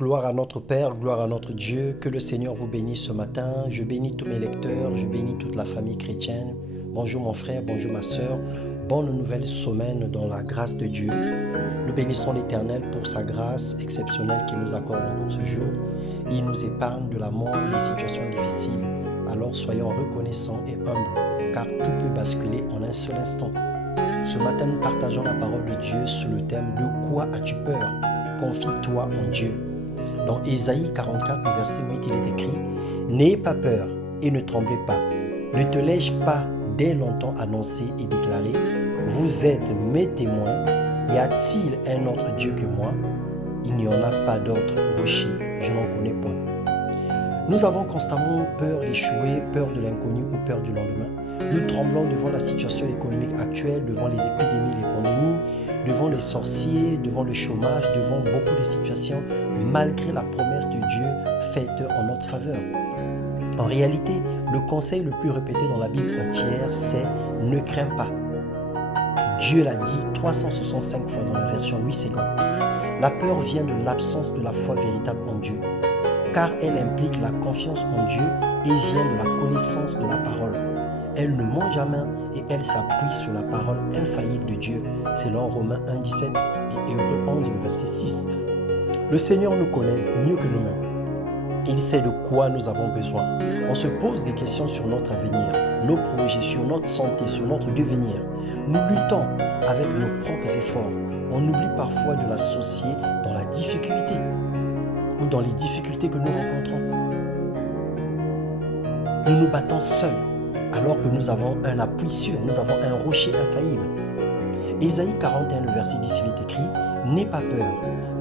Gloire à notre Père, gloire à notre Dieu. Que le Seigneur vous bénisse ce matin. Je bénis tous mes lecteurs, je bénis toute la famille chrétienne. Bonjour mon frère, bonjour ma soeur. Bonne nouvelle semaine dans la grâce de Dieu. Nous bénissons l'Éternel pour sa grâce exceptionnelle qu'il nous accorde encore ce jour. Il nous épargne de la mort, des situations difficiles. Alors soyons reconnaissants et humbles, car tout peut basculer en un seul instant. Ce matin, nous partageons la parole de Dieu sous le thème « De quoi as-tu peur ? Confie-toi en Dieu ». Dans Ésaïe 44, verset 8, il est écrit « N'ayez pas peur et ne tremblez pas. Ne te l'ai-je pas dès longtemps annoncé et déclaré ? Vous êtes mes témoins. Y a-t-il un autre Dieu que moi ? Il n'y en a pas d'autre rocher. Je n'en connais point. » Nous avons constamment peur d'échouer, peur de l'inconnu ou peur du lendemain. Nous tremblons devant la situation économique actuelle, devant les épidémies, les pandémies, devant les sorciers, devant le chômage, devant beaucoup de situations, malgré la promesse de Dieu faite en notre faveur. En réalité, le conseil le plus répété dans la Bible entière, c'est « Ne crains pas ». Dieu l'a dit 365 fois dans la version Louis II. La peur vient de l'absence de la foi véritable en Dieu, car elle implique la confiance en Dieu et vient de la connaissance de la parole. Elle ne ment jamais et elle s'appuie sur la parole infaillible de Dieu, selon Romains 1, 17 et Hébreux 11, le verset 6. Le Seigneur nous connaît mieux que nous-mêmes. Il sait de quoi nous avons besoin. On se pose des questions sur notre avenir, nos projets, sur notre santé, sur notre devenir. Nous luttons avec nos propres efforts. On oublie parfois de l'associer dans la difficulté ou dans les difficultés que nous rencontrons. Nous nous battons seuls alors que nous avons un appui sûr, nous avons un rocher infaillible. Ésaïe 41, le verset 10, il est écrit « N'aie pas peur,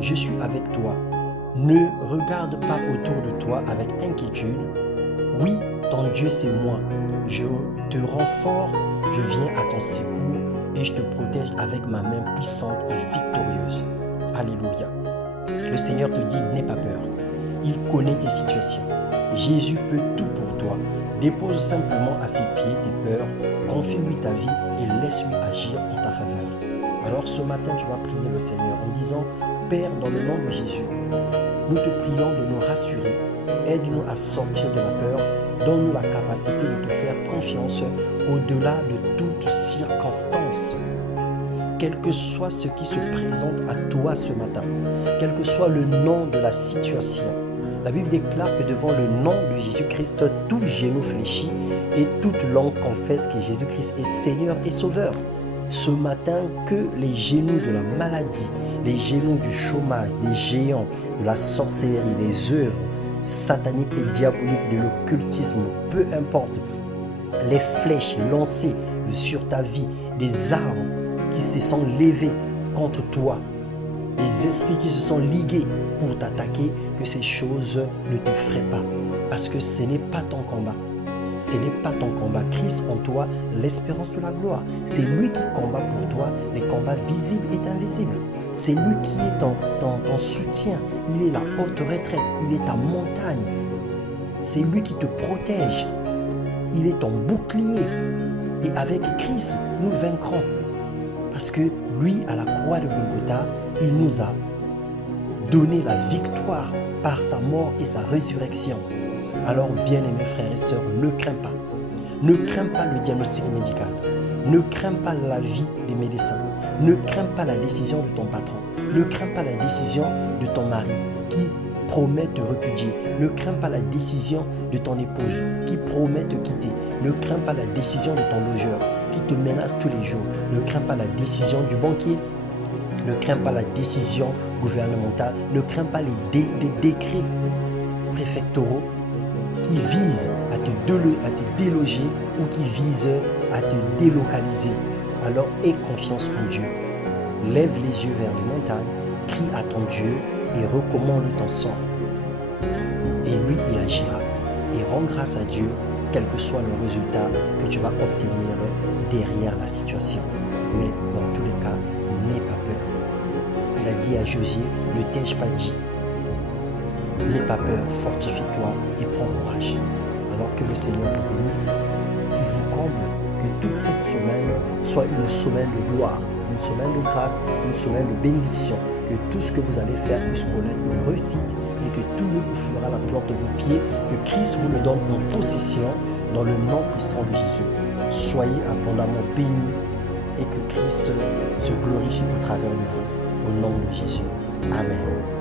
je suis avec toi. Ne regarde pas autour de toi avec inquiétude. Oui, ton Dieu c'est moi. Je te rends fort, je viens à ton secours et je te protège avec ma main puissante et victorieuse. » Alléluia. Le Seigneur te dit « N'aie pas peur. » Il connaît tes situations. Jésus peut tout pour toi. Dépose simplement à ses pieds tes peurs, confie-lui ta vie et laisse-lui agir en ta faveur. Alors ce matin, tu vas prier le Seigneur en disant « Père, dans le nom de Jésus, nous te prions de nous rassurer. Aide-nous à sortir de la peur. Donne-nous la capacité de te faire confiance au-delà de toute circonstance. Quel que soit ce qui se présente à toi ce matin, quel que soit le nom de la situation, la Bible déclare que devant le nom de Jésus-Christ, tout genou fléchit et toute langue confesse que Jésus-Christ est Seigneur et Sauveur. Ce matin, que les genoux de la maladie, les genoux du chômage, des géants, de la sorcellerie, des œuvres sataniques et diaboliques, de l'occultisme, peu importe, les flèches lancées sur ta vie, des armes qui se sont levées contre toi, les esprits qui se sont ligués pour t'attaquer, que ces choses ne te fraient pas. Parce que ce n'est pas ton combat. Ce n'est pas ton combat. Christ en toi, l'espérance de la gloire. C'est lui qui combat pour toi les combats visibles et invisibles. C'est lui qui est ton soutien. Il est la haute retraite. Il est ta montagne. C'est lui qui te protège. Il est ton bouclier. Et avec Christ, nous vaincrons. Parce que lui, à la croix de Golgotha, il nous a donné la victoire par sa mort et sa résurrection. Alors, bien-aimés frères et sœurs, ne crains pas. Ne crains pas le diagnostic médical. Ne crains pas l'avis des médecins. Ne crains pas la décision de ton patron. Ne crains pas la décision de ton mari qui promet te repudier. Ne crains pas la décision de ton épouse qui promet te quitter. Ne crains pas la décision de ton logeur qui te menace tous les jours. Ne crains pas la décision du banquier. Ne crains pas la décision gouvernementale. Ne crains pas les décrets préfectoraux qui visent à te déloger ou qui visent à te délocaliser. Alors aie confiance en Dieu. Lève les yeux vers les montagnes, crie à ton Dieu et recommande-lui ton sort. Et lui, il agira. Et rends grâce à Dieu, quel que soit le résultat que tu vas obtenir derrière la situation. Mais dans tous les cas, n'aie pas peur. Il a dit à Josué, ne t'ai-je pas dit ? N'aie pas peur, fortifie-toi et prends courage. Alors que le Seigneur vous bénisse, qu'il vous comble, que toute cette semaine soit une semaine de gloire, une semaine de grâce, une semaine de bénédiction. Que tout ce que vous allez faire puisse connaître une réussite et que tout le fera la plante de vos pieds, que Christ vous le donne en possession dans le nom puissant de Jésus. Soyez abondamment bénis et que Christ se glorifie au travers de vous. Au nom de Jésus. Amen.